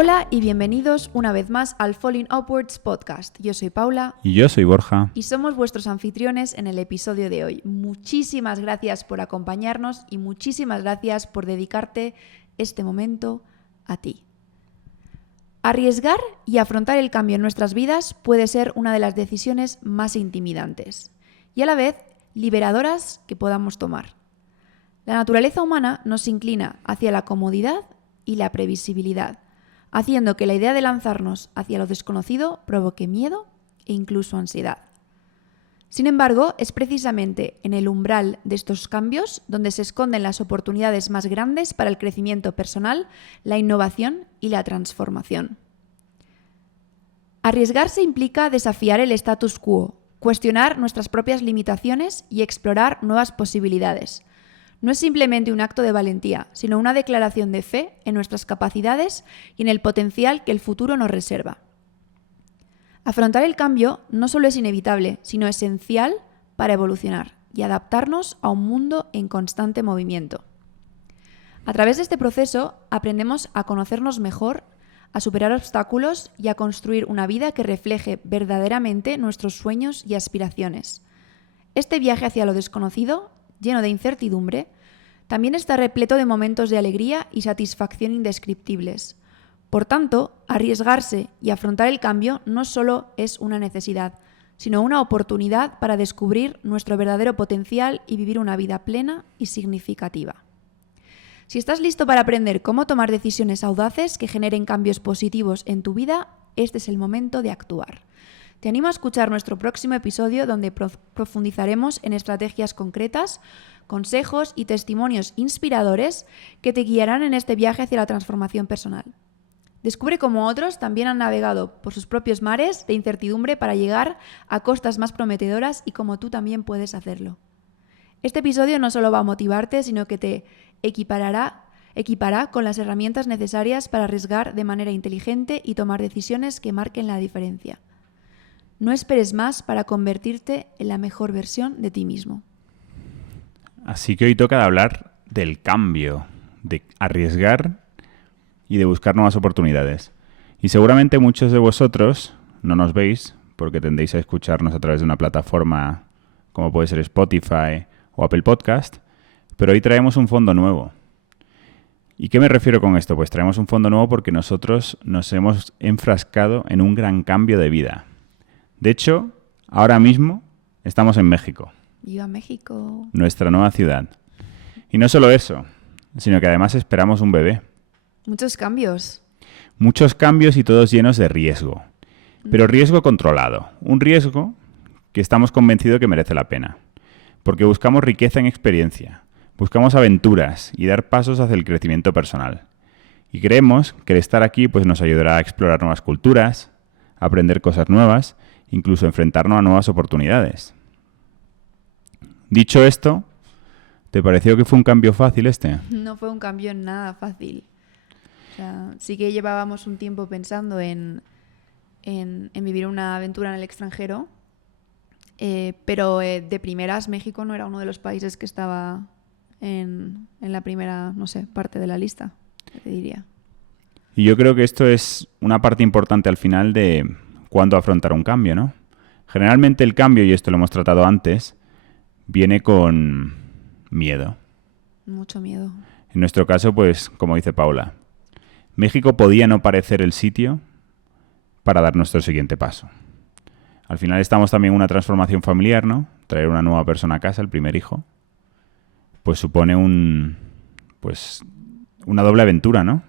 Hola y bienvenidos una vez más al Falling Upwards podcast. Yo soy Paula. Y yo soy Borja. Y somos vuestros anfitriones en el episodio de hoy. Muchísimas gracias por acompañarnos y muchísimas gracias por dedicarte este momento a ti. Arriesgar y afrontar el cambio en nuestras vidas puede ser una de las decisiones más intimidantes y a la vez liberadoras que podamos tomar. La naturaleza humana nos inclina hacia la comodidad y la previsibilidad, haciendo que la idea de lanzarnos hacia lo desconocido provoque miedo e incluso ansiedad. Sin embargo, es precisamente en el umbral de estos cambios donde se esconden las oportunidades más grandes para el crecimiento personal, la innovación y la transformación. Arriesgarse implica desafiar el status quo, cuestionar nuestras propias limitaciones y explorar nuevas posibilidades. No es simplemente un acto de valentía, sino una declaración de fe en nuestras capacidades y en el potencial que el futuro nos reserva. Afrontar el cambio no solo es inevitable, sino esencial para evolucionar y adaptarnos a un mundo en constante movimiento. A través de este proceso aprendemos a conocernos mejor, a superar obstáculos y a construir una vida que refleje verdaderamente nuestros sueños y aspiraciones. Este viaje hacia lo desconocido, lleno de incertidumbre, también está repleto de momentos de alegría y satisfacción indescriptibles. Por tanto, arriesgarse y afrontar el cambio no solo es una necesidad, sino una oportunidad para descubrir nuestro verdadero potencial y vivir una vida plena y significativa. Si estás listo para aprender cómo tomar decisiones audaces que generen cambios positivos en tu vida, este es el momento de actuar. Te animo a escuchar nuestro próximo episodio donde profundizaremos en estrategias concretas, consejos y testimonios inspiradores que te guiarán en este viaje hacia la transformación personal. Descubre cómo otros también han navegado por sus propios mares de incertidumbre para llegar a costas más prometedoras y cómo tú también puedes hacerlo. Este episodio no solo va a motivarte, sino que te equipará con las herramientas necesarias para arriesgar de manera inteligente y tomar decisiones que marquen la diferencia. No esperes más para convertirte en la mejor versión de ti mismo. Así que hoy toca hablar del cambio, de arriesgar y de buscar nuevas oportunidades. Y seguramente muchos de vosotros no nos veis porque tendéis a escucharnos a través de una plataforma como puede ser Spotify o Apple Podcast, pero hoy traemos un fondo nuevo. ¿Y qué me refiero con esto? Pues traemos un fondo nuevo porque nosotros nos hemos enfrascado en un gran cambio de vida. De hecho, ahora mismo estamos en México. ¡Viva México! Nuestra nueva ciudad. Y no solo eso, sino que además esperamos un bebé. Muchos cambios. Muchos cambios y todos llenos de riesgo. Pero riesgo controlado. Un riesgo que estamos convencidos que merece la pena. Porque buscamos riqueza en experiencia. Buscamos aventuras y dar pasos hacia el crecimiento personal. Y creemos que el estar aquí pues, nos ayudará a explorar nuevas culturas, a aprender cosas nuevas, incluso enfrentarnos a nuevas oportunidades. Dicho esto, ¿te pareció que fue un cambio fácil este? No fue un cambio nada fácil. O sea, sí que llevábamos un tiempo pensando en vivir una aventura en el extranjero, pero de primeras México no era uno de los países que estaba en la primera, parte de la lista, te diría. Y yo creo que esto es una parte importante al final de cuándo afrontar un cambio, ¿no? Generalmente el cambio, y esto lo hemos tratado antes, viene con miedo. Mucho miedo. En nuestro caso, pues, como dice Paula, México podía no parecer el sitio para dar nuestro siguiente paso. Al final estamos también en una transformación familiar, ¿no? Traer una nueva persona a casa, el primer hijo, pues supone una doble aventura, ¿no?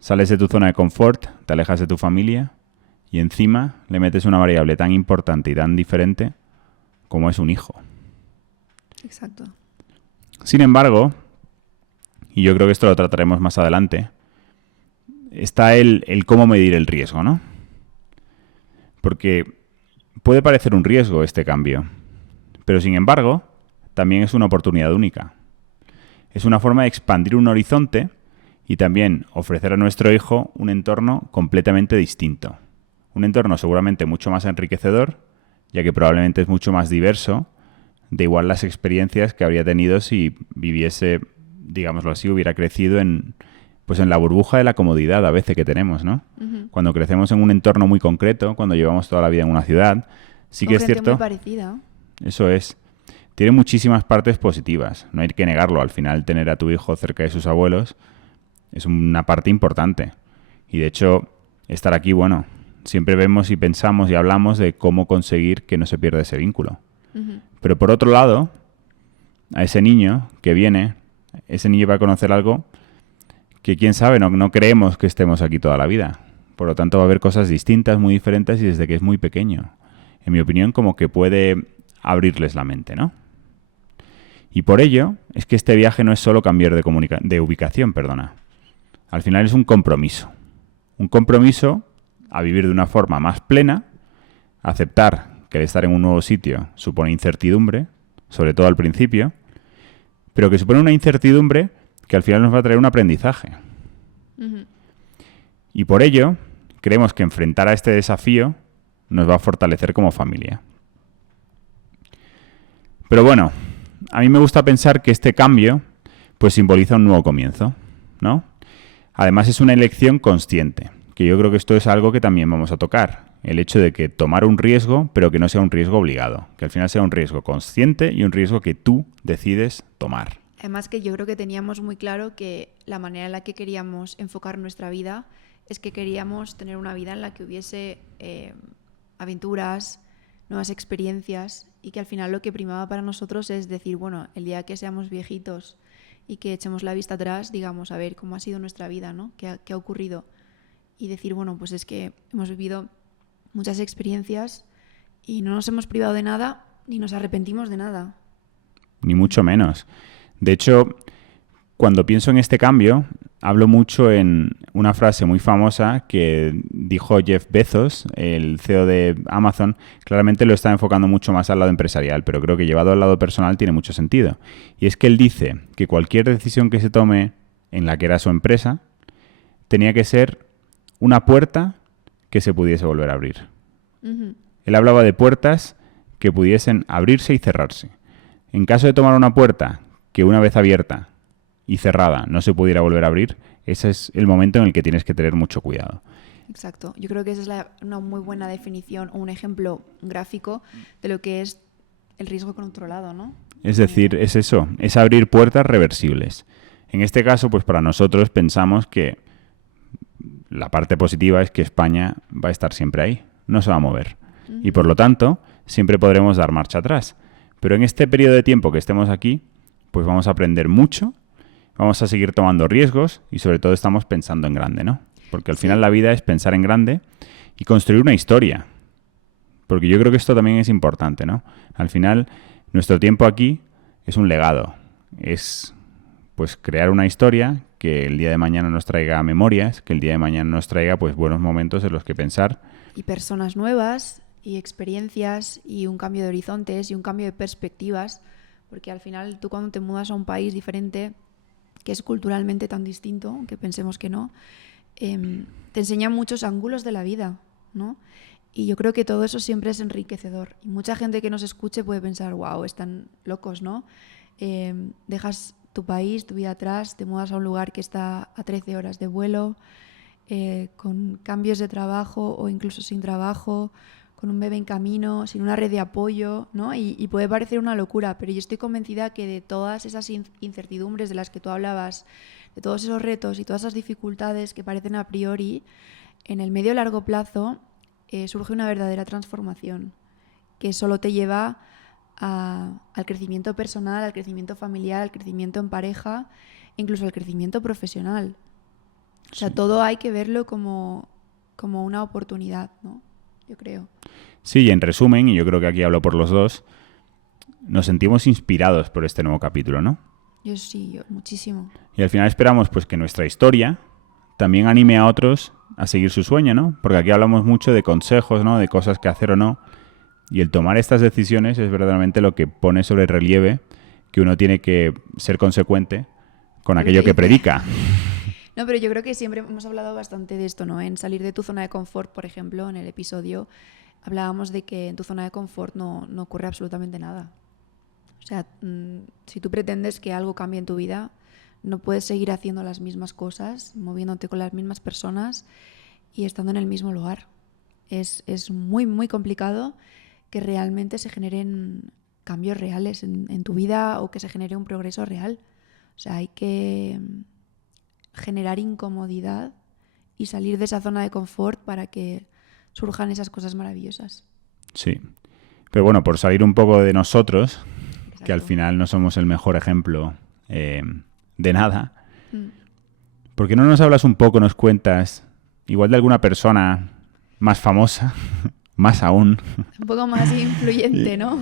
Sales de tu zona de confort, te alejas de tu familia y encima le metes una variable tan importante y tan diferente como es un hijo. Exacto. Sin embargo, y yo creo que esto lo trataremos más adelante, está el cómo medir el riesgo, ¿no? Porque puede parecer un riesgo este cambio, pero sin embargo, también es una oportunidad única. Es una forma de expandir un horizonte y también ofrecer a nuestro hijo un entorno completamente distinto. Un entorno seguramente mucho más enriquecedor, ya que probablemente es mucho más diverso, de igual las experiencias que habría tenido si viviese, digámoslo así, hubiera crecido en pues en la burbuja de la comodidad a veces que tenemos, ¿no? Ujú. Cuando crecemos en un entorno muy concreto, cuando llevamos toda la vida en una ciudad, sí Con que es gente cierto, muy parecida. eso es. Tiene muchísimas partes positivas, no hay que negarlo. Al final, tener a tu hijo cerca de sus abuelos es una parte importante. Y de hecho, estar aquí, bueno, siempre vemos y pensamos y hablamos de cómo conseguir que no se pierda ese vínculo. Ujú. Pero por otro lado, a ese niño que viene, ese niño va a conocer algo que quién sabe, no creemos que estemos aquí toda la vida. Por lo tanto, va a haber cosas distintas, muy diferentes y desde que es muy pequeño. En mi opinión, como que puede abrirles la mente, ¿no? Y por ello es que este viaje no es solo cambiar de ubicación, perdona. Al final es un compromiso. Un compromiso a vivir de una forma más plena, aceptar que el estar en un nuevo sitio supone incertidumbre, sobre todo al principio, pero que supone una incertidumbre que al final nos va a traer un aprendizaje. Ujú. Y por ello, creemos que enfrentar a este desafío nos va a fortalecer como familia. Pero bueno, a mí me gusta pensar que este cambio pues simboliza un nuevo comienzo, ¿no? Además es una elección consciente, que yo creo que esto es algo que también vamos a tocar. El hecho de que tomar un riesgo, pero que no sea un riesgo obligado. Que al final sea un riesgo consciente y un riesgo que tú decides tomar. Además que yo creo que teníamos muy claro que la manera en la que queríamos enfocar nuestra vida es que queríamos tener una vida en la que hubiese aventuras, nuevas experiencias y que al final lo que primaba para nosotros es decir, bueno, el día que seamos viejitos y que echemos la vista atrás, digamos, a ver cómo ha sido nuestra vida, ¿no? ¿Qué ha ocurrido? Y decir, bueno, pues es que hemos vivido muchas experiencias y no nos hemos privado de nada ni nos arrepentimos de nada. Ni mucho menos. De hecho, cuando pienso en este cambio, hablo mucho en una frase muy famosa que dijo Jeff Bezos, el CEO de Amazon. Claramente lo está enfocando mucho más al lado empresarial, pero creo que llevado al lado personal tiene mucho sentido. Y es que él dice que cualquier decisión que se tome en la que era su empresa tenía que ser una puerta que se pudiese volver a abrir. Uh-huh. Él hablaba de puertas que pudiesen abrirse y cerrarse. En caso de tomar una puerta que una vez abierta y cerrada no se pudiera volver a abrir, ese es el momento en el que tienes que tener mucho cuidado. Exacto. Yo creo que esa es una muy buena definición o un ejemplo gráfico de lo que es el riesgo controlado, ¿no? Es decir, es eso, es abrir puertas reversibles. En este caso, pues para nosotros pensamos que la parte positiva es que España va a estar siempre ahí, no se va a mover. Uh-huh. Y por lo tanto, siempre podremos dar marcha atrás. Pero en este periodo de tiempo que estemos aquí, pues vamos a aprender mucho, vamos a seguir tomando riesgos y sobre todo estamos pensando en grande, ¿no? Porque al final la vida es pensar en grande y construir una historia. Porque yo creo que esto también es importante, ¿no? Al final, nuestro tiempo aquí es un legado. Es pues crear una historia que el día de mañana nos traiga memorias, que el día de mañana nos traiga pues buenos momentos en los que pensar. Y personas nuevas y experiencias y un cambio de horizontes y un cambio de perspectivas. Porque al final tú cuando te mudas a un país diferente, que es culturalmente tan distinto, aunque pensemos que no, te enseña muchos ángulos de la vida, ¿no? Y yo creo que todo eso siempre es enriquecedor. Y mucha gente que nos escuche puede pensar, wow, están locos, ¿no? Dejas tu país, tu vida atrás, te mudas a un lugar que está a 13 horas de vuelo, con cambios de trabajo o incluso sin trabajo, con un bebé en camino, sin una red de apoyo, ¿no? Y puede parecer una locura, pero yo estoy convencida que de todas esas incertidumbres de las que tú hablabas, de todos esos retos y todas esas dificultades que parecen a priori, en el medio y largo plazo surge una verdadera transformación que solo te lleva al crecimiento personal, al crecimiento familiar, al crecimiento en pareja, incluso al crecimiento profesional. O sea, todo hay que verlo como una oportunidad, ¿no? Yo creo. Sí, y en resumen, y yo creo que aquí hablo por los dos, nos sentimos inspirados por este nuevo capítulo, ¿no? Yo sí, yo muchísimo. Y al final esperamos pues que nuestra historia también anime a otros a seguir su sueño, ¿no? Porque aquí hablamos mucho de consejos, ¿no? De cosas que hacer o no. Y el tomar estas decisiones es verdaderamente lo que pone sobre relieve que uno tiene que ser consecuente con aquello que predica. No, pero yo creo que siempre hemos hablado bastante de esto, ¿no? En salir de tu zona de confort, por ejemplo, en el episodio hablábamos de que en tu zona de confort no ocurre absolutamente nada. O sea, si tú pretendes que algo cambie en tu vida, No puedes seguir haciendo las mismas cosas, moviéndote con las mismas personas y estando en el mismo lugar. Es muy, muy complicado que realmente se generen cambios reales en tu vida o que se genere un progreso real. O sea, hay que generar incomodidad y salir de esa zona de confort para que surjan esas cosas maravillosas. Sí. Pero bueno, por salir un poco de nosotros, Exacto. que al final no somos el mejor ejemplo de nada, ¿por qué no nos hablas un poco, nos cuentas, igual de alguna persona más famosa, más aún, Un poco más influyente, ¿no?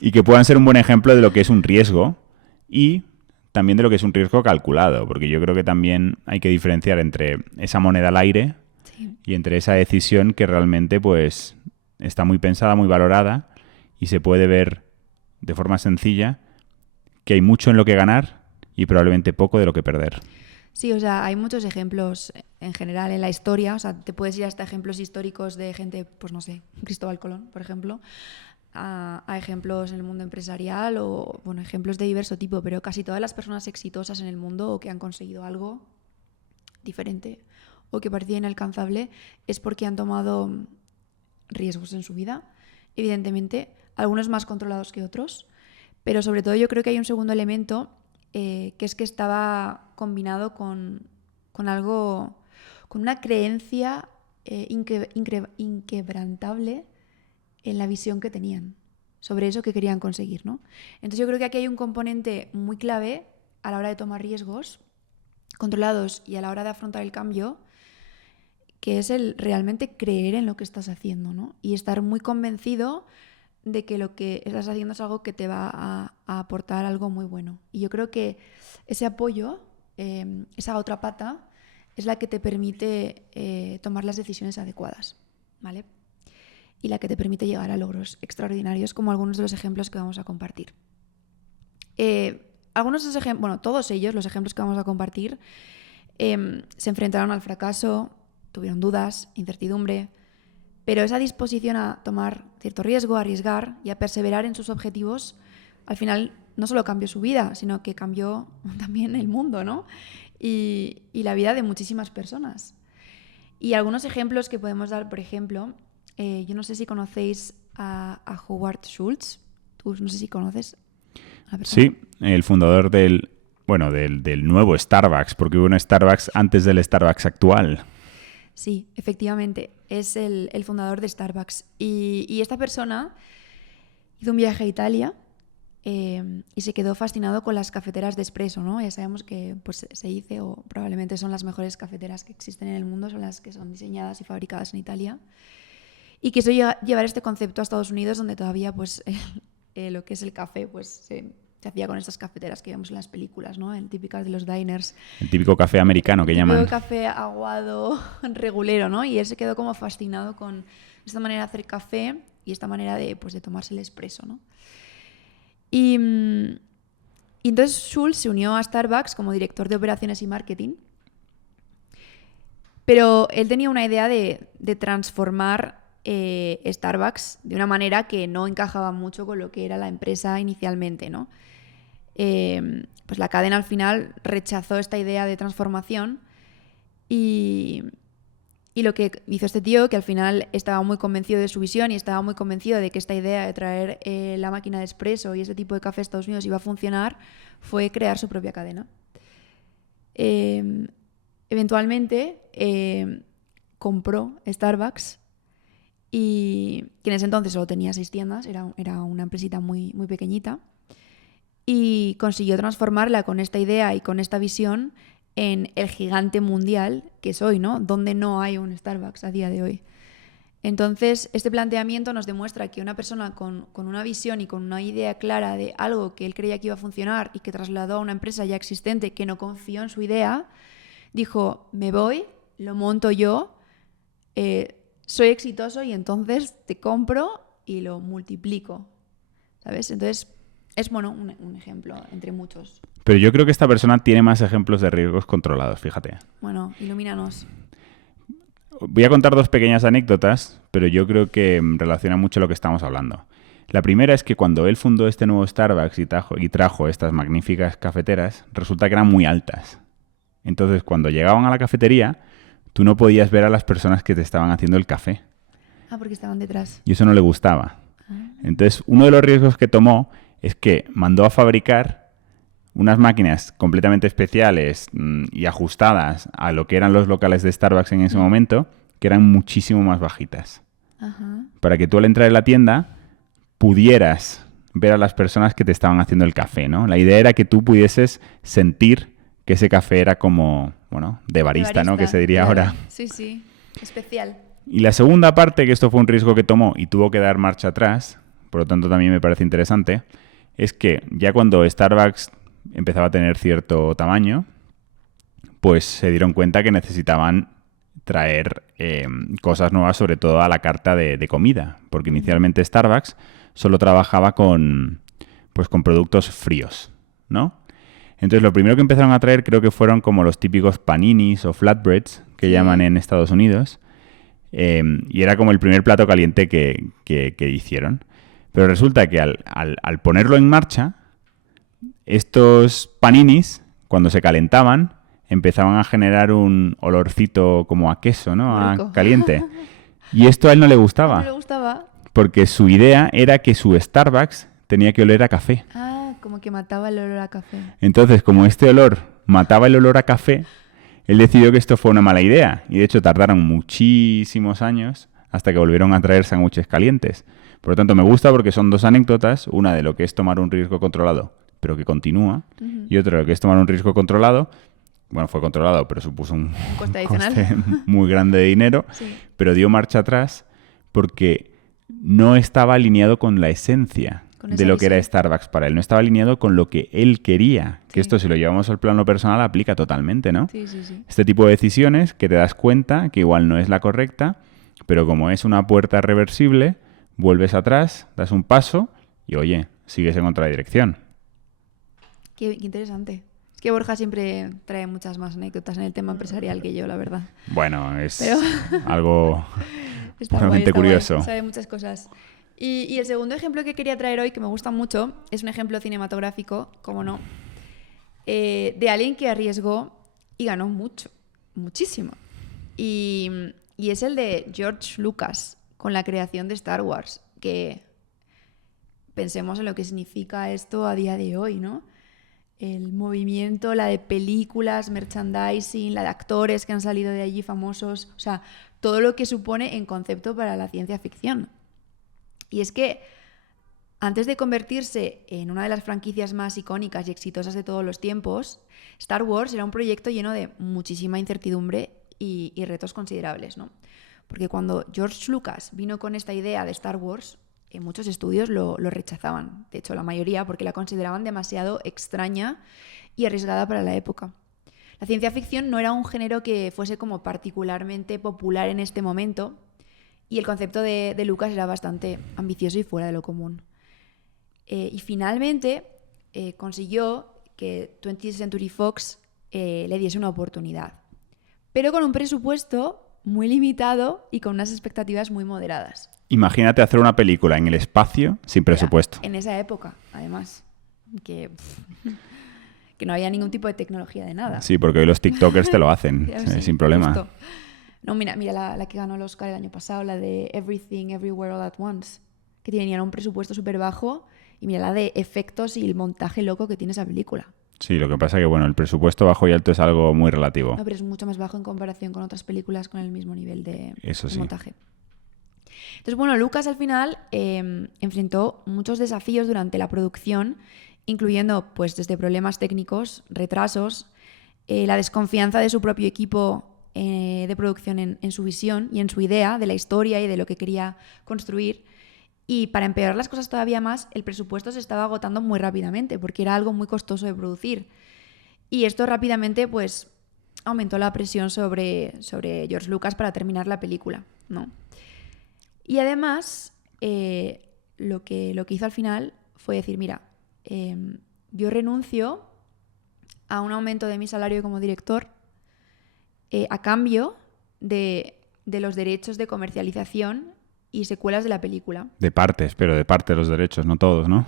y que puedan ser un buen ejemplo de lo que es un riesgo y también de lo que es un riesgo calculado? Porque yo creo que también hay que diferenciar entre esa moneda al aire Sí. y entre esa decisión que realmente pues está muy pensada, muy valorada y se puede ver de forma sencilla que hay mucho en lo que ganar y probablemente poco de lo que perder. Sí, o sea, hay muchos ejemplos en general en la historia. O sea, te puedes ir hasta ejemplos históricos de gente, pues no sé, Cristóbal Colón, por ejemplo, a ejemplos en el mundo empresarial o, bueno, ejemplos de diverso tipo, pero casi todas las personas exitosas en el mundo o que han conseguido algo diferente o que parecía inalcanzable es porque han tomado riesgos en su vida. Evidentemente, algunos más controlados que otros, pero sobre todo yo creo que hay un segundo elemento que es que estaba combinado con algo, con una creencia inquebrantable en la visión que tenían sobre eso que querían conseguir, ¿no? Entonces yo creo que aquí hay un componente muy clave a la hora de tomar riesgos controlados y a la hora de afrontar el cambio, que es el realmente creer en lo que estás haciendo, ¿no? Y estar muy convencido de que lo que estás haciendo es algo que te va a aportar algo muy bueno. Y yo creo que ese apoyo, esa otra pata, es la que te permite tomar las decisiones adecuadas, ¿vale? Y la que te permite llegar a logros extraordinarios, como algunos de los ejemplos que vamos a compartir. Algunos de esos ejemplos, bueno, todos ellos, los ejemplos que vamos a compartir, se enfrentaron al fracaso, tuvieron dudas, incertidumbre, pero esa disposición a tomar cierto riesgo, a arriesgar y a perseverar en sus objetivos, al final no solo cambió su vida, sino que cambió también el mundo, ¿no? Y la vida de muchísimas personas. Y algunos ejemplos que podemos dar, por ejemplo, yo no sé si conocéis a Howard Schultz. Tú no sé si conoces a la persona. Sí, el fundador del nuevo Starbucks, porque hubo un Starbucks antes del Starbucks actual. Sí, efectivamente, es el fundador de Starbucks. Y esta persona hizo un viaje a Italia y se quedó fascinado con las cafeteras de espresso, ¿no? Ya sabemos que pues, se dice, o probablemente son las mejores cafeteras que existen en el mundo, son las que son diseñadas y fabricadas en Italia. Y quiso llevar este concepto a Estados Unidos, donde todavía pues, lo que es el café pues, se hacía con estas cafeteras que vemos en las películas, ¿no? El típicas de los diners. El típico café americano que llaman. El típico café aguado, regulero, ¿no? Y él se quedó como fascinado con esta manera de hacer café y esta manera de, pues, de tomarse el espresso, ¿no? Y entonces Schultz se unió a Starbucks como director de operaciones y marketing. Pero él tenía una idea de transformar Starbucks de una manera que no encajaba mucho con lo que era la empresa inicialmente, ¿no? Pues la cadena al final rechazó esta idea de transformación y lo que hizo este tío, que al final estaba muy convencido de su visión y estaba muy convencido de que esta idea de traer la máquina de espresso y ese tipo de café a Estados Unidos iba a funcionar, fue crear su propia cadena. Eventualmente compró Starbucks y que en ese entonces solo tenía 6 tiendas, era una empresita muy, muy pequeñita, y consiguió transformarla con esta idea y con esta visión en el gigante mundial que es hoy, ¿no? Donde no hay un Starbucks a día de hoy. Entonces, este planteamiento nos demuestra que una persona con una visión y con una idea clara de algo que él creía que iba a funcionar y que trasladó a una empresa ya existente que no confió en su idea, dijo, me voy, lo monto yo, soy exitoso y entonces te compro y lo multiplico, ¿sabes? Entonces, es bueno un ejemplo entre muchos. Pero yo creo que esta persona tiene más ejemplos de riesgos controlados, fíjate. Bueno, ilumínanos. Voy a contar 2 pequeñas anécdotas, pero yo creo que relacionan mucho lo que estamos hablando. La primera es que cuando él fundó este nuevo Starbucks y trajo estas magníficas cafeteras, resulta que eran muy altas. Entonces, cuando llegaban a la cafetería, tú no podías ver a las personas que te estaban haciendo el café. Ah, porque estaban detrás. Y eso no le gustaba. Entonces, uno de los riesgos que tomó es que mandó a fabricar unas máquinas completamente especiales y ajustadas a lo que eran los locales de Starbucks en ese momento, que eran muchísimo más bajitas. Ajá. Para que tú al entrar en la tienda pudieras ver a las personas que te estaban haciendo el café, ¿no? La idea era que tú pudieses sentir que ese café era como, bueno, de barista, ¿no? Que se diría claro. ahora. Sí, sí. Especial. Y la segunda parte, que esto fue un riesgo que tomó y tuvo que dar marcha atrás, por lo tanto también me parece interesante, es que ya cuando Starbucks empezaba a tener cierto tamaño, pues se dieron cuenta que necesitaban traer cosas nuevas, sobre todo a la carta de comida, porque inicialmente Starbucks solo trabajaba con productos fríos, ¿no? Entonces lo primero que empezaron a traer creo que fueron como los típicos paninis o flatbreads que llaman en Estados Unidos, y era como el primer plato caliente que hicieron. Pero resulta que al ponerlo en marcha, estos paninis, cuando se calentaban, empezaban a generar un olorcito como a queso, ¿no? A caliente. Y esto a él no le gustaba. No le gustaba. Porque su idea era que su Starbucks tenía que oler a café. Ah, como que mataba el olor a café. Entonces, como este olor mataba el olor a café, él decidió que esto fue una mala idea. Y de hecho tardaron muchísimos años hasta que volvieron a traer sándwiches calientes. Por lo tanto, me gusta porque son dos anécdotas. Una de lo que es tomar un riesgo controlado, pero que continúa. Y otra de lo que es tomar un riesgo controlado. Bueno, fue controlado, pero supuso un coste coste muy grande de dinero. Sí. Pero dio marcha atrás porque no estaba alineado con la esencia de lo que era Starbucks para él. No estaba alineado con lo que él quería. Que esto, si lo llevamos al plano personal, aplica totalmente, ¿no? Sí, sí, sí. Este tipo de decisiones que te das cuenta que igual no es la correcta, pero como es una puerta reversible, vuelves atrás, das un paso y, oye, sigues en otra dirección. Qué interesante. Es que Borja siempre trae muchas más anécdotas en el tema empresarial que yo, la verdad. Bueno, es Pero... algo está realmente guay, curioso. Sabe muchas cosas. Y el segundo ejemplo que quería traer hoy, que me gusta mucho, es un ejemplo cinematográfico, como no, de alguien que arriesgó y ganó mucho, muchísimo. Y es el de George Lucas, con la creación de Star Wars, que pensemos en lo que significa esto a día de hoy, ¿no? El movimiento, la de películas, merchandising, la de actores que han salido de allí famosos, o sea, todo lo que supone en concepto para la ciencia ficción. Y es que antes de convertirse en una de las franquicias más icónicas y exitosas de todos los tiempos, Star Wars era un proyecto lleno de muchísima incertidumbre y retos considerables, ¿no? Porque cuando George Lucas vino con esta idea de Star Wars, muchos estudios lo rechazaban. De hecho, la mayoría, porque la consideraban demasiado extraña y arriesgada para la época. La ciencia ficción no era un género que fuese como particularmente popular en este momento, y el concepto de Lucas era bastante ambicioso y fuera de lo común. Y finalmente consiguió que 20th Century Fox le diese una oportunidad, pero con un presupuesto muy limitado y con unas expectativas muy moderadas. Imagínate hacer una película en el espacio sin presupuesto. En esa época, además, que no había ningún tipo de tecnología de nada. Sí, porque hoy los TikTokers te lo hacen sin problema. Justo. No, mira la que ganó el Oscar el año pasado, la de Everything, Everywhere, All at Once, que tenían un presupuesto súper bajo, y mira la de efectos y el montaje loco que tiene esa película. Sí, lo que pasa es que, bueno, el presupuesto bajo y alto es algo muy relativo. No, pero es mucho más bajo en comparación con otras películas con el mismo nivel de montaje. Entonces, bueno, Lucas al final enfrentó muchos desafíos durante la producción, incluyendo pues desde problemas técnicos, retrasos, la desconfianza de su propio equipo de producción en su visión y en su idea de la historia y de lo que quería construir. Y para empeorar las cosas todavía más, el presupuesto se estaba agotando muy rápidamente porque era algo muy costoso de producir. Y esto rápidamente pues aumentó la presión sobre George Lucas para terminar la película, ¿no? Y además, lo que hizo al final fue decir, mira, yo renuncio a un aumento de mi salario como director a cambio de los derechos de comercialización y secuelas de la película. De partes, pero de parte los derechos, no todos, ¿no?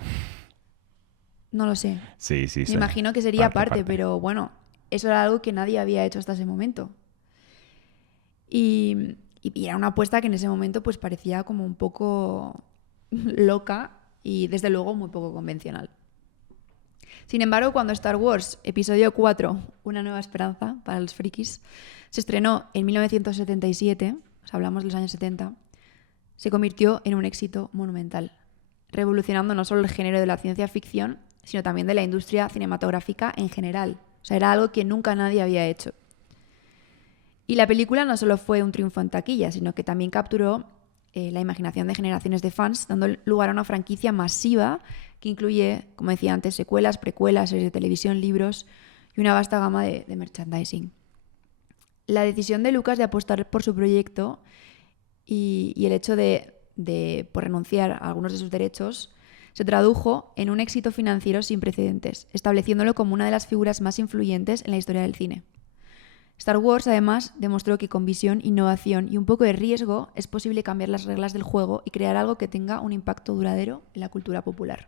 No lo sé. Sí, sí, Me sí. imagino que sería Parte. pero bueno, eso era algo que nadie había hecho hasta ese momento. Y era una apuesta que en ese momento pues parecía como un poco loca y desde luego muy poco convencional. Sin embargo, cuando Star Wars Episodio 4, Una nueva esperanza para los frikis, se estrenó en 1977, o sea, hablamos de los años 70, se convirtió en un éxito monumental, revolucionando no solo el género de la ciencia ficción, sino también de la industria cinematográfica en general. O sea, era algo que nunca nadie había hecho. Y la película no solo fue un triunfo en taquilla, sino que también capturó la imaginación de generaciones de fans, dando lugar a una franquicia masiva que incluye, como decía antes, secuelas, precuelas, series de televisión, libros y una vasta gama de merchandising. La decisión de Lucas de apostar por su proyecto y el hecho de por renunciar a algunos de sus derechos se tradujo en un éxito financiero sin precedentes, estableciéndolo como una de las figuras más influyentes en la historia del cine. Star Wars, además, demostró que con visión, innovación y un poco de riesgo es posible cambiar las reglas del juego y crear algo que tenga un impacto duradero en la cultura popular.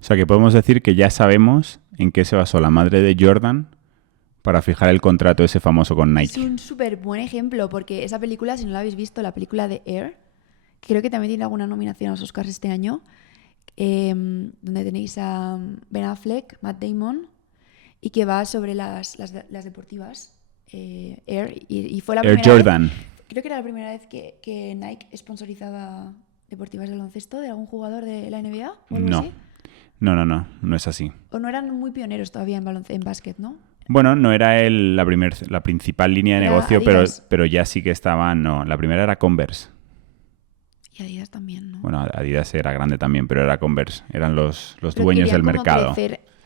O sea que podemos decir que ya sabemos en qué se basó la madre de Jordan para fijar el contrato ese famoso con Nike. Es un súper buen ejemplo porque esa película, si no la habéis visto, la película de Air, que creo que también tiene alguna nominación a los Oscars este año, donde tenéis a Ben Affleck, Matt Damon, y que va sobre las deportivas, Air, y fue la Air primera Jordan. vez, creo que era la primera vez que Nike sponsorizaba deportivas de baloncesto de algún jugador de la NBA o algo así. No es así. O no eran muy pioneros todavía en básquet, ¿no? Bueno, no era la principal línea de Era negocio, Adidas. pero ya sí que estaban, no, la primera era Converse. Y Adidas también, ¿no? Bueno, Adidas era grande también, pero era Converse, eran los Pero dueños querían del como mercado.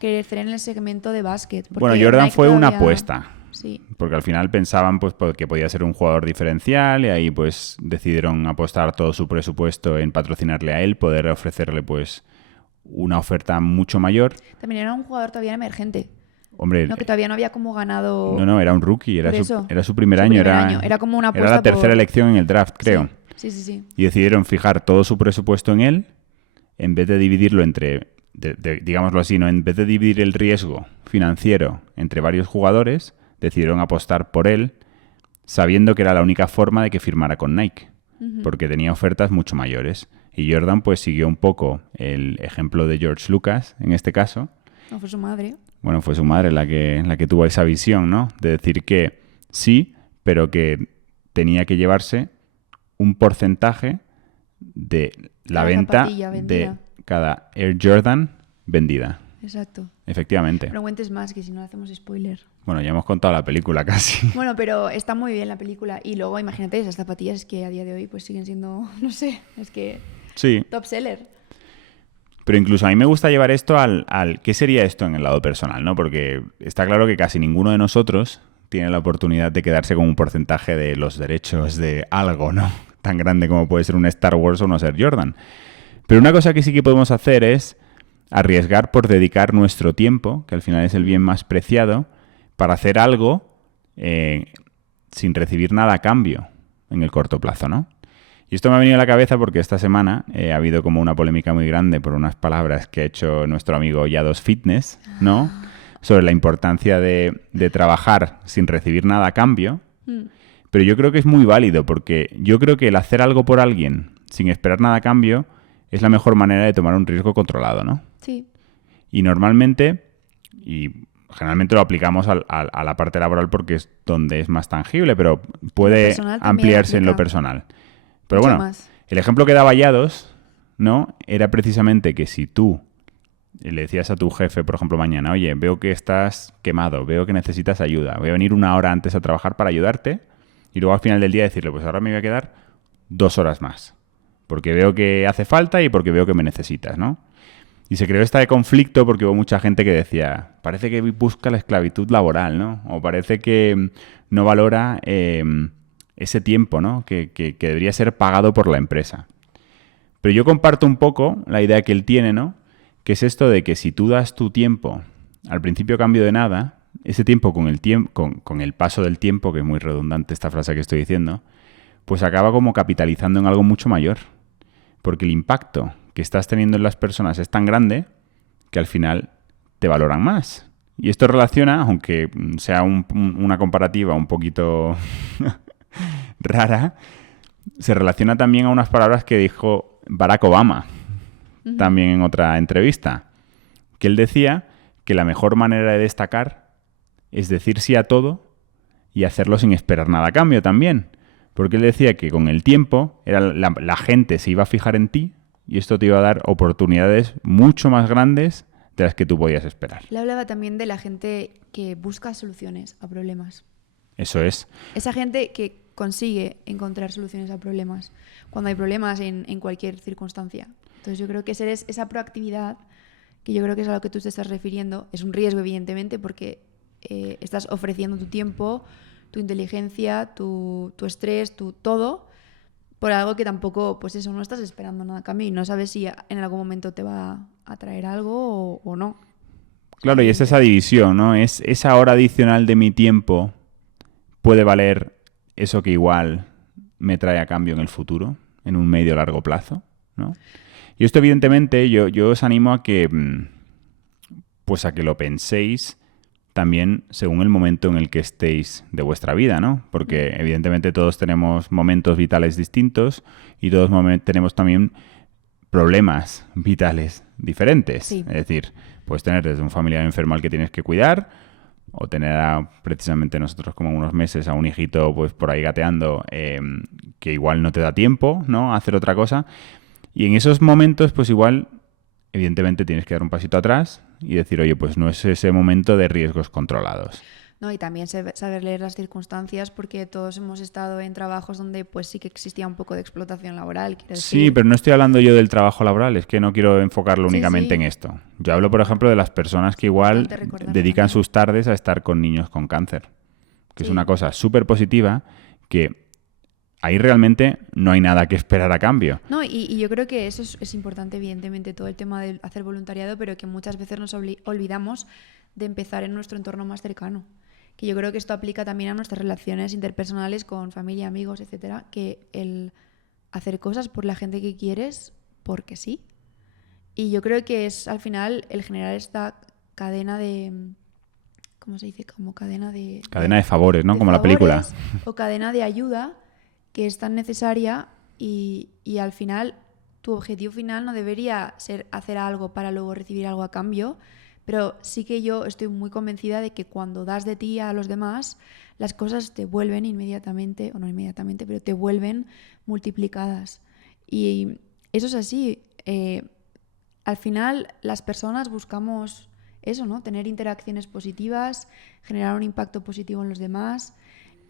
crecer en el segmento de básquet. porque Bueno, Jordan Nike fue una todavía- apuesta, Sí. porque al final pensaban pues que podía ser un jugador diferencial y ahí pues decidieron apostar todo su presupuesto en patrocinarle a él, poder ofrecerle pues una oferta mucho mayor. También era un jugador todavía emergente. Hombre, No, que todavía no había como ganado. no, era un rookie, Por eso. era su primer Su año. primer año. Era como una Era la apuesta tercera por- elección en el draft, creo. Sí. Y decidieron fijar todo su presupuesto en él, en vez de dividirlo entre, digámoslo así, ¿no? En vez de dividir el riesgo financiero entre varios jugadores, decidieron apostar por él, sabiendo que era la única forma de que firmara con Nike, porque tenía ofertas mucho mayores. Y Jordan pues siguió un poco el ejemplo de George Lucas, en este caso. No fue su madre. Bueno, fue su madre la que tuvo esa visión, ¿no? De decir que sí, pero que tenía que llevarse un porcentaje de la Cada venta zapatilla de vendida. cada Air Jordan vendida. Exacto. Efectivamente. No cuentes más, que si no hacemos spoiler. Bueno, ya hemos contado la película casi. Bueno, pero está muy bien la película. Y luego, imagínate, esas zapatillas que a día de hoy pues siguen siendo, no sé, es que Sí, top seller. pero incluso a mí me gusta llevar esto al ¿qué sería esto en el lado personal, ¿no? Porque está claro que casi ninguno de nosotros tiene la oportunidad de quedarse con un porcentaje de los derechos de algo, ¿no? Tan grande como puede ser un Star Wars o un Air Jordan. Pero una cosa que sí que podemos hacer es arriesgar por dedicar nuestro tiempo, que al final es el bien más preciado, para hacer algo sin recibir nada a cambio en el corto plazo, ¿no? Y esto me ha venido a la cabeza porque esta semana ha habido como una polémica muy grande por unas palabras que ha hecho nuestro amigo Yados Fitness, ¿no? Sobre la importancia de trabajar sin recibir nada a cambio. Pero yo creo que es muy válido porque yo creo que el hacer algo por alguien sin esperar nada a cambio es la mejor manera de tomar un riesgo controlado, ¿no? Sí. Y normalmente, y generalmente lo aplicamos a la parte laboral porque es donde es más tangible, pero puede personal también ampliarse en lo aplica. personal. Pero Mucho bueno, más. el ejemplo que daba Yados, ¿no? Era precisamente que si tú le decías a tu jefe, por ejemplo, mañana, oye, veo que estás quemado, veo que necesitas ayuda, voy a venir una hora antes a trabajar para ayudarte, y luego al final del día decirle, pues ahora me voy a quedar 2 horas más, porque veo que hace falta y porque veo que me necesitas, ¿no? Y se creó este conflicto porque hubo mucha gente que decía, parece que busca la esclavitud laboral, ¿no? O parece que no valora ese tiempo, ¿no? Que debería ser pagado por la empresa. Pero yo comparto un poco la idea que él tiene, ¿no? Que es esto de que si tú das tu tiempo al principio a cambio de nada, ese tiempo con el paso del tiempo, que es muy redundante esta frase que estoy diciendo, pues acaba como capitalizando en algo mucho mayor. Porque el impacto que estás teniendo en las personas es tan grande que al final te valoran más. Y esto relaciona, aunque sea una comparativa un poquito rara, se relaciona también a unas palabras que dijo Barack Obama, también en otra entrevista, que él decía que la mejor manera de destacar es decir sí a todo y hacerlo sin esperar nada a cambio también. Porque él decía que con el tiempo la gente se iba a fijar en ti y esto te iba a dar oportunidades mucho más grandes de las que tú podías esperar. Él hablaba también de la gente que busca soluciones a problemas. Eso es. Esa gente que consigue encontrar soluciones a problemas cuando hay problemas en cualquier circunstancia. Entonces yo creo que esa proactividad, que yo creo que es a lo que tú te estás refiriendo, es un riesgo evidentemente porque estás ofreciendo tu tiempo, tu inteligencia, tu estrés, tu todo, por algo que tampoco, pues eso, no estás esperando nada a cambio y no sabes si en algún momento te va a traer algo o no. Claro, y es esa división, ¿no? Es esa hora adicional de mi tiempo puede valer eso que igual me trae a cambio en el futuro, en un medio o largo plazo, ¿no? Y esto evidentemente yo os animo a que pues a que lo penséis también según el momento en el que estéis de vuestra vida, ¿no? Porque evidentemente todos tenemos momentos vitales distintos y todos tenemos también problemas vitales diferentes. Sí. Es decir, puedes tener desde un familiar enfermo al que tienes que cuidar o tener precisamente nosotros como unos meses a un hijito pues por ahí gateando que igual no te da tiempo, ¿no? A hacer otra cosa. Y en esos momentos pues igual evidentemente tienes que dar un pasito atrás y decir, oye, pues no es ese momento de riesgos controlados. No, y también saber leer las circunstancias porque todos hemos estado en trabajos donde pues sí que existía un poco de explotación laboral. Quiero decir. Sí, pero no estoy hablando yo del trabajo laboral, es que no quiero enfocarlo Sí, únicamente sí. en esto. Yo hablo, por ejemplo, de las personas que igual Importante recordarlo dedican también. sus tardes a estar con niños con cáncer, que es Sí. una cosa súper positiva que ahí realmente no hay nada que esperar a cambio. No, y yo creo que eso es importante, evidentemente, todo el tema de hacer voluntariado, pero que muchas veces nos olvidamos de empezar en nuestro entorno más cercano. Que yo creo que esto aplica también a nuestras relaciones interpersonales con familia, amigos, etcétera, que el hacer cosas por la gente que quieres porque sí. Y yo creo que es al final el generar esta cadena de... ¿Cómo se dice? Como cadena de... Cadena de favores, ¿no? de Como la película. favores o cadena de ayuda que es tan necesaria y al final tu objetivo final no debería ser hacer algo para luego recibir algo a cambio, pero sí que yo estoy muy convencida de que cuando das de ti a los demás, las cosas te vuelven inmediatamente, o no inmediatamente, pero te vuelven multiplicadas. Y eso es así. Al final las personas buscamos eso, ¿no? Tener interacciones positivas, generar un impacto positivo en los demás,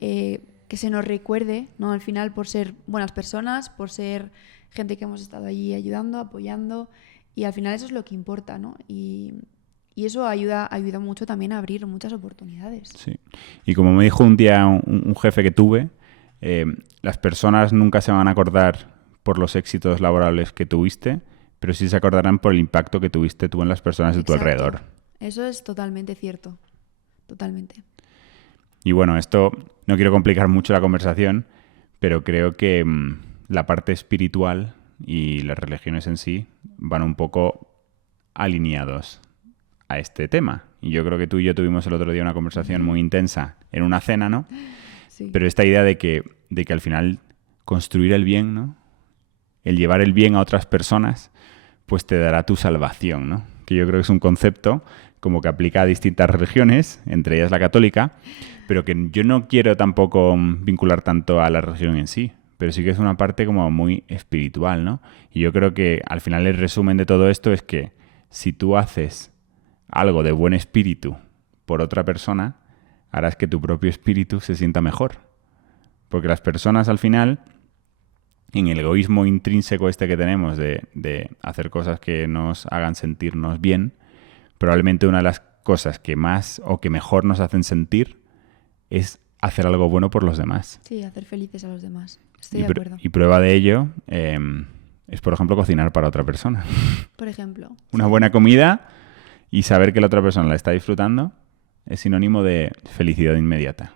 que se nos recuerde, ¿no? Al final por ser buenas personas, por ser gente que hemos estado allí ayudando, apoyando, y al final eso es lo que importa, ¿no? Y eso ayuda mucho también a abrir muchas oportunidades. Sí. Y como me dijo un día un jefe que tuve, las personas nunca se van a acordar por los éxitos laborales que tuviste, pero sí se acordarán por el impacto que tuviste tú en las personas de tu Exacto. alrededor. Eso es totalmente cierto. Totalmente. Y bueno, esto no quiero complicar mucho la conversación, pero creo que la parte espiritual y las religiones en sí van un poco alineados a este tema. Y yo creo que tú y yo tuvimos el otro día una conversación muy intensa en una cena, ¿no? Sí. Pero esta idea de que al final construir el bien, ¿no? El llevar el bien a otras personas, pues te dará tu salvación, ¿no? Que yo creo que es un concepto como que aplica a distintas religiones, entre ellas la católica, pero que yo no quiero tampoco vincular tanto a la religión en sí, pero sí que es una parte como muy espiritual, ¿no? Y yo creo que al final el resumen de todo esto es que si tú haces algo de buen espíritu por otra persona, harás que tu propio espíritu se sienta mejor. Porque las personas al final, en el egoísmo intrínseco este que tenemos de hacer cosas que nos hagan sentirnos bien, probablemente una de las cosas que más o que mejor nos hacen sentir es hacer algo bueno por los demás. Sí, hacer felices a los demás. Estoy de acuerdo. Y prueba de ello es, por ejemplo, cocinar para otra persona. Por ejemplo. Una buena comida y saber que la otra persona la está disfrutando es sinónimo de felicidad inmediata.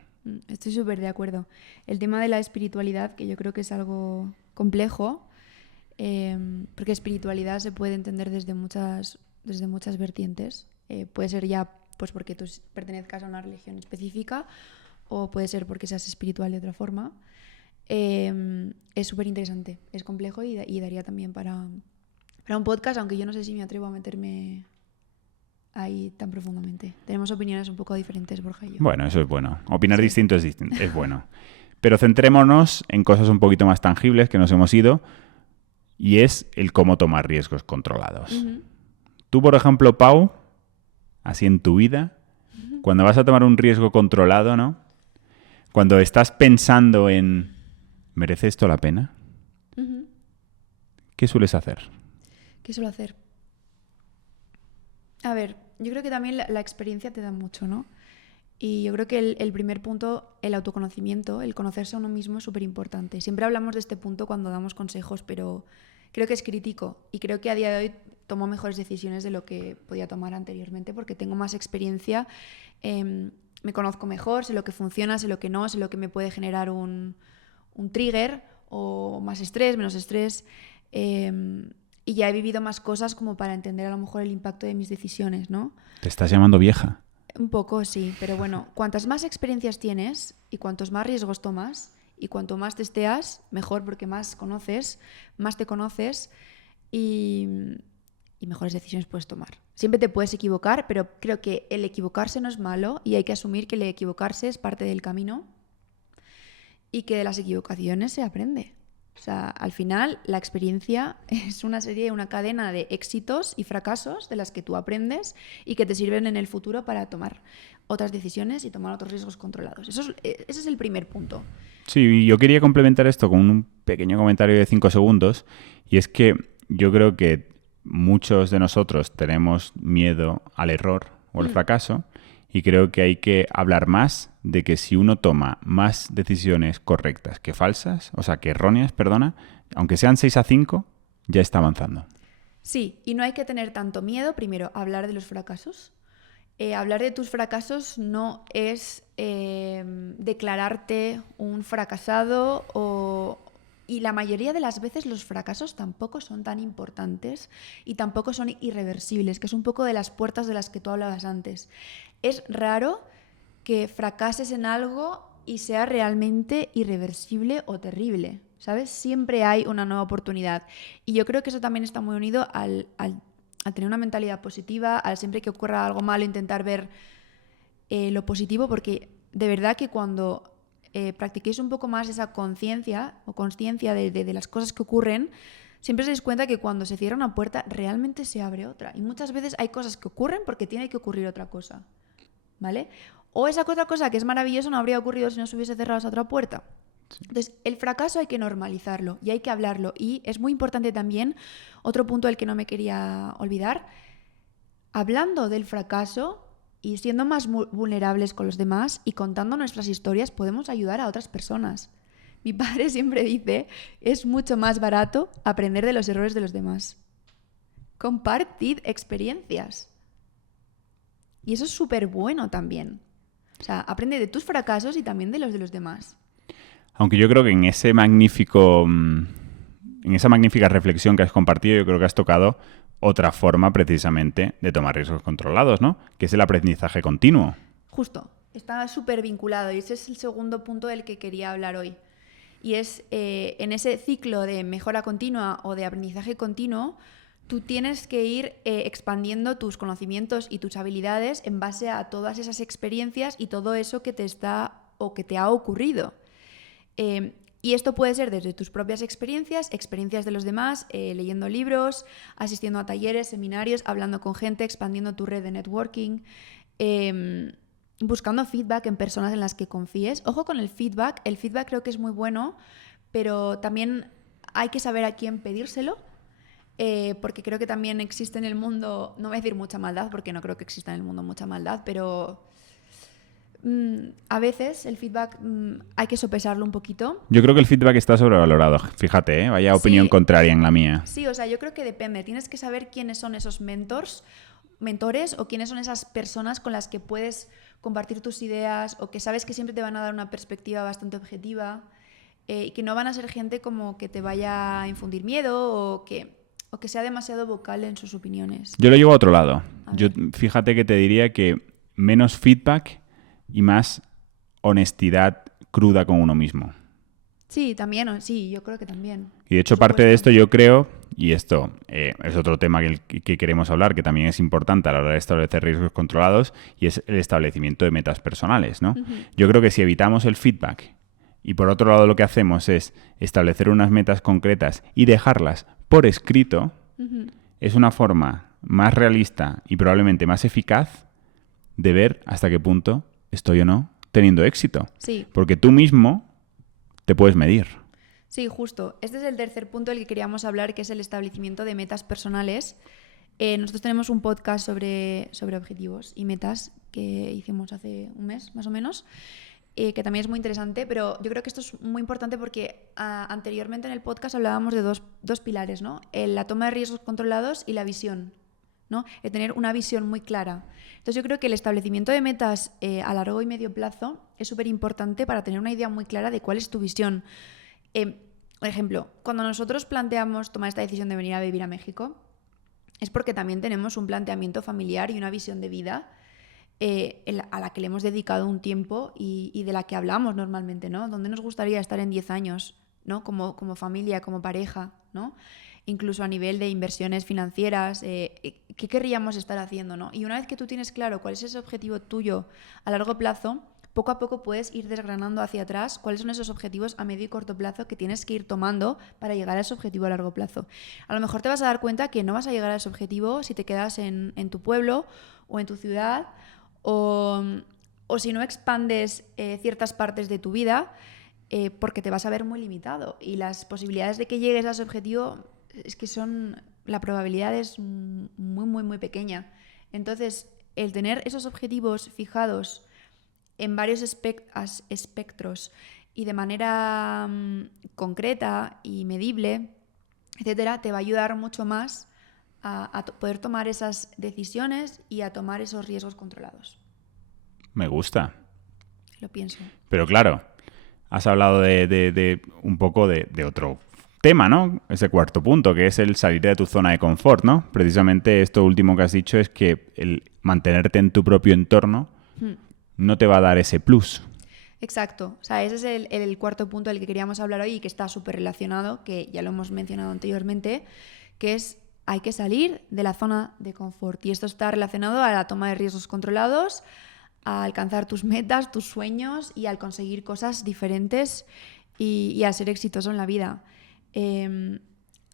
Estoy súper de acuerdo. El tema de la espiritualidad, que yo creo que es algo complejo, porque espiritualidad se puede entender desde muchas vertientes. Puede ser ya pues porque tú pertenezcas a una religión específica o puede ser porque seas espiritual de otra forma. Es súper interesante, es complejo y daría también para un podcast, aunque yo no sé si me atrevo a meterme ahí tan profundamente. Tenemos opiniones un poco diferentes, Borja y yo. Bueno, eso es bueno. Opinar distinto es bueno. Pero centrémonos en cosas un poquito más tangibles que nos hemos ido y es el cómo tomar riesgos controlados. Uh-huh. Tú, por ejemplo, Pau, así en tu vida, cuando vas a tomar un riesgo controlado, ¿no? Cuando estás pensando en ¿merece esto la pena? Uh-huh. ¿Qué sueles hacer? ¿Qué suelo hacer? A ver, yo creo que también la experiencia te da mucho, ¿no? Y yo creo que el primer punto, el autoconocimiento, el conocerse a uno mismo es súper importante. Siempre hablamos de este punto cuando damos consejos, pero creo que es crítico y creo que a día de hoy tomo mejores decisiones de lo que podía tomar anteriormente porque tengo más experiencia, me conozco mejor, sé lo que funciona, sé lo que no, sé lo que me puede generar un trigger o más estrés, menos estrés. Y ya he vivido más cosas como para entender a lo mejor el impacto de mis decisiones, ¿no? ¿Te estás llamando vieja? Un poco, sí. Pero bueno, cuantas más experiencias tienes y cuantos más riesgos tomas y cuanto más testeas, mejor porque más conoces, más te conoces y mejores decisiones puedes tomar. Siempre te puedes equivocar, pero creo que el equivocarse no es malo y hay que asumir que el equivocarse es parte del camino y que de las equivocaciones se aprende. O sea, al final la experiencia es una cadena de éxitos y fracasos de las que tú aprendes y que te sirven en el futuro para tomar otras decisiones y tomar otros riesgos controlados. Ese es el primer punto. Sí, yo quería complementar esto con un pequeño comentario de 5 segundos y es que yo creo que muchos de nosotros tenemos miedo al error o al fracaso y creo que hay que hablar más de que si uno toma más decisiones correctas que falsas, o sea, que erróneas, perdona, aunque sean 6-5, ya está avanzando. Sí, y no hay que tener tanto miedo, primero, a hablar de los fracasos. Hablar de tus fracasos no es declararte un fracasado y la mayoría de las veces los fracasos tampoco son tan importantes y tampoco son irreversibles, que es un poco de las puertas de las que tú hablabas antes. Es raro que fracases en algo y sea realmente irreversible o terrible, ¿sabes? Siempre hay una nueva oportunidad. Y yo creo que eso también está muy unido al tener una mentalidad positiva, al siempre que ocurra algo malo intentar ver lo positivo, porque de verdad que cuando practiquéis un poco más esa conciencia o consciencia de las cosas que ocurren, siempre os dais cuenta que cuando se cierra una puerta realmente se abre otra. Y muchas veces hay cosas que ocurren porque tiene que ocurrir otra cosa, ¿vale? O esa otra cosa que es maravillosa no habría ocurrido si no se hubiese cerrado esa otra puerta. Sí. Entonces, el fracaso hay que normalizarlo y hay que hablarlo. Y es muy importante también, otro punto del que no me quería olvidar, hablando del fracaso y siendo más vulnerables con los demás y contando nuestras historias, podemos ayudar a otras personas. Mi padre siempre dice, es mucho más barato aprender de los errores de los demás. Compartid experiencias. Y eso es súper bueno también. O sea, aprende de tus fracasos y también de los demás. Aunque yo creo que en esa magnífica reflexión que has compartido, yo creo que has tocado otra forma precisamente de tomar riesgos controlados, ¿no? Que es el aprendizaje continuo. Justo, está súper vinculado y ese es el segundo punto del que quería hablar hoy. Y es en ese ciclo de mejora continua o de aprendizaje continuo, tú tienes que ir expandiendo tus conocimientos y tus habilidades en base a todas esas experiencias y todo eso que te está o que te ha ocurrido. Y esto puede ser desde tus propias experiencias de los demás, leyendo libros, asistiendo a talleres, seminarios, hablando con gente, expandiendo tu red de networking, buscando feedback en personas en las que confíes. Ojo con el feedback creo que es muy bueno, pero también hay que saber a quién pedírselo, porque creo que también existe en el mundo, no voy a decir mucha maldad, porque no creo que exista en el mundo mucha maldad, pero a veces el feedback hay que sopesarlo un poquito. Yo creo que el feedback está sobrevalorado, fíjate, vaya opinión contraria en la mía. Sí, o sea, yo creo que depende, tienes que saber quiénes son esos mentores o quiénes son esas personas con las que puedes compartir tus ideas o que sabes que siempre te van a dar una perspectiva bastante objetiva y que no van a ser gente como que te vaya a infundir miedo o que sea demasiado vocal en sus opiniones. Yo lo llevo a otro lado. Fíjate que te diría que menos feedback y más honestidad cruda con uno mismo. Sí, también, sí, yo creo que también. Y de hecho parte de esto yo creo, y esto es otro tema que queremos hablar, que también es importante a la hora de establecer riesgos controlados, y es el establecimiento de metas personales, ¿no? Yo creo que si evitamos el feedback y por otro lado lo que hacemos es establecer unas metas concretas y dejarlas por escrito, es una forma más realista y probablemente más eficaz de ver hasta qué punto estoy o no teniendo éxito. Sí. Porque tú mismo te puedes medir. Sí, justo. Este es el tercer punto del que queríamos hablar, que es el establecimiento de metas personales. Nosotros tenemos un podcast sobre objetivos y metas que hicimos hace un mes, más o menos, que también es muy interesante, pero yo creo que esto es muy importante porque anteriormente en el podcast hablábamos de dos pilares, ¿no? La toma de riesgos controlados y la visión, ¿no? De tener una visión muy clara. Entonces yo creo que el establecimiento de metas a largo y medio plazo es súper importante para tener una idea muy clara de cuál es tu visión. Por ejemplo, cuando nosotros planteamos tomar esta decisión de venir a vivir a México, es porque también tenemos un planteamiento familiar y una visión de vida a la que le hemos dedicado un tiempo y de la que hablamos normalmente, ¿no? ¿Dónde nos gustaría estar en 10 años, ¿no? Como familia, como pareja, ¿no? Incluso a nivel de inversiones financieras, ¿qué querríamos estar haciendo, ¿no? Y una vez que tú tienes claro cuál es ese objetivo tuyo a largo plazo, poco a poco puedes ir desgranando hacia atrás cuáles son esos objetivos a medio y corto plazo que tienes que ir tomando para llegar a ese objetivo a largo plazo. A lo mejor te vas a dar cuenta que no vas a llegar a ese objetivo si te quedas en tu pueblo o en tu ciudad o si no expandes ciertas partes de tu vida porque te vas a ver muy limitado y las posibilidades de que llegues a ese objetivo es que la probabilidad es muy, muy, muy pequeña. Entonces, el tener esos objetivos fijados en varios espectros y de manera concreta y medible, etcétera, te va a ayudar mucho más a poder tomar esas decisiones y a tomar esos riesgos controlados. Me gusta. Lo pienso. Pero claro, has hablado de un poco de otro tema, ¿no? Ese cuarto punto, que es el salir de tu zona de confort, ¿no? Precisamente esto último que has dicho es que el mantenerte en tu propio entorno no te va a dar ese plus. Exacto. O sea, ese es el cuarto punto del que queríamos hablar hoy y que está súper relacionado, que ya lo hemos mencionado anteriormente, que es hay que salir de la zona de confort. Y esto está relacionado a la toma de riesgos controlados, a alcanzar tus metas, tus sueños y al conseguir cosas diferentes y a ser exitoso en la vida.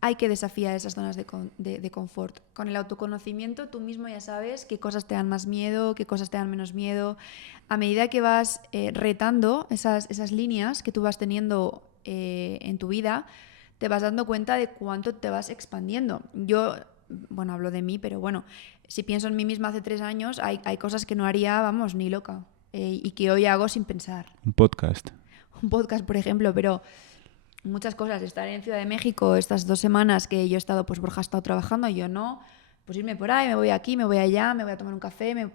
Hay que desafiar esas zonas de confort. Con el autoconocimiento tú mismo ya sabes qué cosas te dan más miedo, qué cosas te dan menos miedo. A medida que vas retando esas líneas que tú vas teniendo en tu vida, te vas dando cuenta de cuánto te vas expandiendo. Yo, hablo de mí, pero bueno, si pienso en mí misma hace 3 años, hay cosas que no haría, vamos, ni loca. Y que hoy hago sin pensar. Un podcast, por ejemplo, pero muchas cosas. Estar en Ciudad de México estas 2 semanas que yo he estado, pues Borja ha estado trabajando, yo no. Pues irme por ahí, me voy aquí, me voy allá, me voy a tomar un café.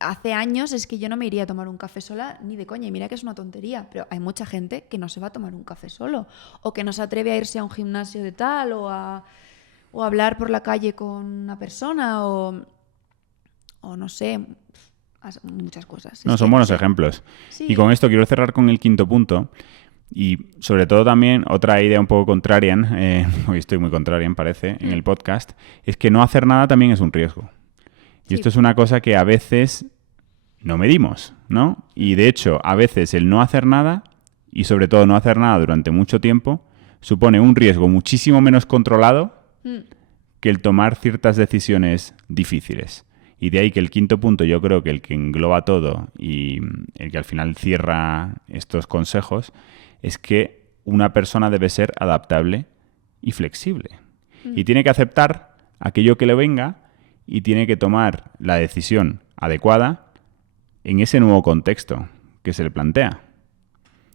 Hace años es que yo no me iría a tomar un café sola ni de coña. Y mira que es una tontería, pero hay mucha gente que no se va a tomar un café solo. O que no se atreve a irse a un gimnasio de tal o a hablar por la calle con una persona o no sé, muchas cosas. No, son buenos ejemplos. Sí. Y con esto quiero cerrar con el quinto punto. Y sobre todo también otra idea un poco contrarian, hoy estoy muy contrarian parece, en el podcast, es que no hacer nada también es un riesgo. Y esto es una cosa que a veces no medimos, ¿no? Y de hecho, a veces el no hacer nada, y sobre todo no hacer nada durante mucho tiempo, supone un riesgo muchísimo menos controlado que el tomar ciertas decisiones difíciles. Y de ahí que el quinto punto, yo creo que el que engloba todo y el que al final cierra estos consejos, es que una persona debe ser adaptable y flexible. Y tiene que aceptar aquello que le venga y tiene que tomar la decisión adecuada en ese nuevo contexto que se le plantea.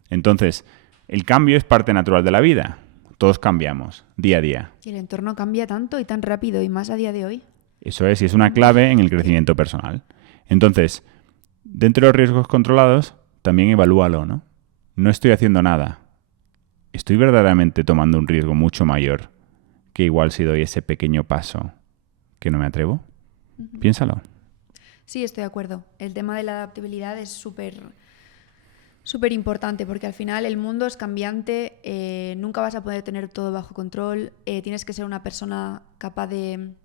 Entonces, el cambio es parte natural de la vida. Todos cambiamos, día a día. Y el entorno cambia tanto y tan rápido, y más a día de hoy. Eso es, y es una clave en el crecimiento personal. Entonces, Dentro de los riesgos controlados, también evalúalo, ¿no? No estoy haciendo nada. ¿Estoy verdaderamente tomando un riesgo mucho mayor que igual si doy ese pequeño paso que no me atrevo? Piénsalo. Sí, estoy de acuerdo. El tema de la adaptabilidad es súper importante porque al final el mundo es cambiante, nunca vas a poder tener todo bajo control, tienes que ser una persona capaz de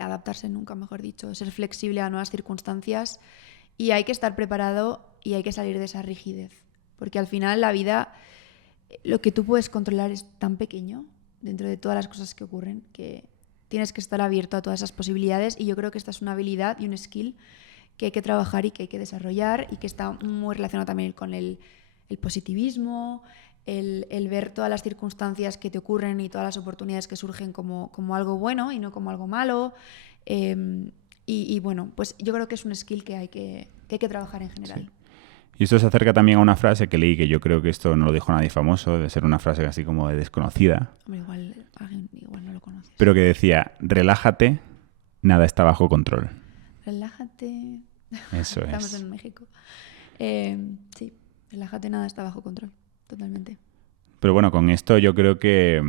adaptarse, nunca mejor dicho, ser flexible a nuevas circunstancias y hay que estar preparado y hay que salir de esa rigidez. Porque al final la vida, lo que tú puedes controlar es tan pequeño dentro de todas las cosas que ocurren que tienes que estar abierto a todas esas posibilidades y yo creo que esta es una habilidad y un skill que hay que trabajar y que hay que desarrollar y que está muy relacionado también con el positivismo, el ver todas las circunstancias que te ocurren y todas las oportunidades que surgen como algo bueno y no como algo malo. Y bueno, pues yo creo que es un skill que hay que trabajar en general. Sí. Y esto se acerca también a una frase que leí, que yo creo que esto no lo dijo nadie famoso, debe ser una frase así como de desconocida. Hombre, igual no lo conoces. Pero que decía, relájate, nada está bajo control. Relájate. Eso Estamos es. en México. Sí, relájate, nada está bajo control. Totalmente. Pero bueno, con esto yo creo que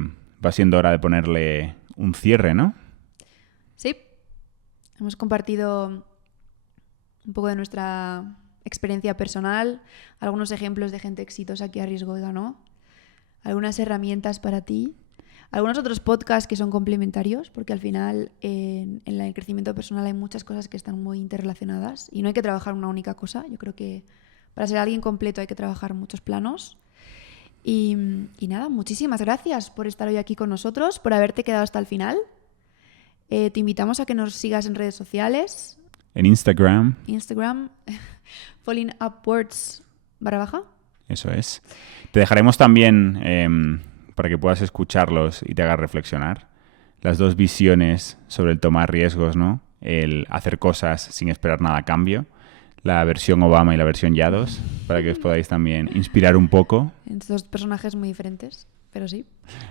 va siendo hora de ponerle un cierre, ¿no? Sí. Hemos compartido un poco de nuestra experiencia personal, algunos ejemplos de gente exitosa que arriesgó y ganó, algunas herramientas para ti, algunos otros podcasts que son complementarios, porque al final en el crecimiento personal hay muchas cosas que están muy interrelacionadas y no hay que trabajar una única cosa. Yo creo que para ser alguien completo hay que trabajar muchos planos. Y nada, muchísimas gracias por estar hoy aquí con nosotros, por haberte quedado hasta el final. Te invitamos a que nos sigas en redes sociales. En Instagram. Falling Upwards /. Eso es. Te dejaremos también, para que puedas escucharlos y te hagas reflexionar, las dos visiones sobre el tomar riesgos, ¿no? El hacer cosas sin esperar nada a cambio. La versión Obama y la versión Yados, para que os podáis también inspirar un poco. En dos personajes muy diferentes, pero sí.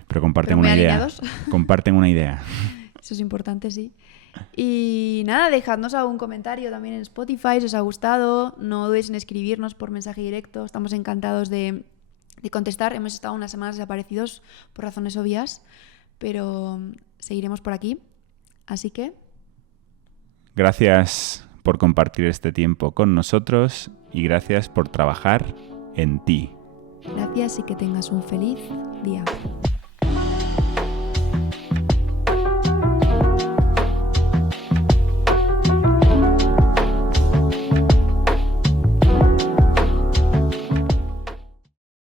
Pero comparten Pero muy una idea. alineados. Comparten una idea. Eso es importante, sí. Y nada, dejadnos algún comentario también en Spotify si os ha gustado. No dudéis en escribirnos por mensaje directo. Estamos encantados de contestar. Hemos estado unas semanas desaparecidos por razones obvias, pero seguiremos por aquí. Así que... Gracias por compartir este tiempo con nosotros y gracias por trabajar en ti. Gracias y que tengas un feliz día.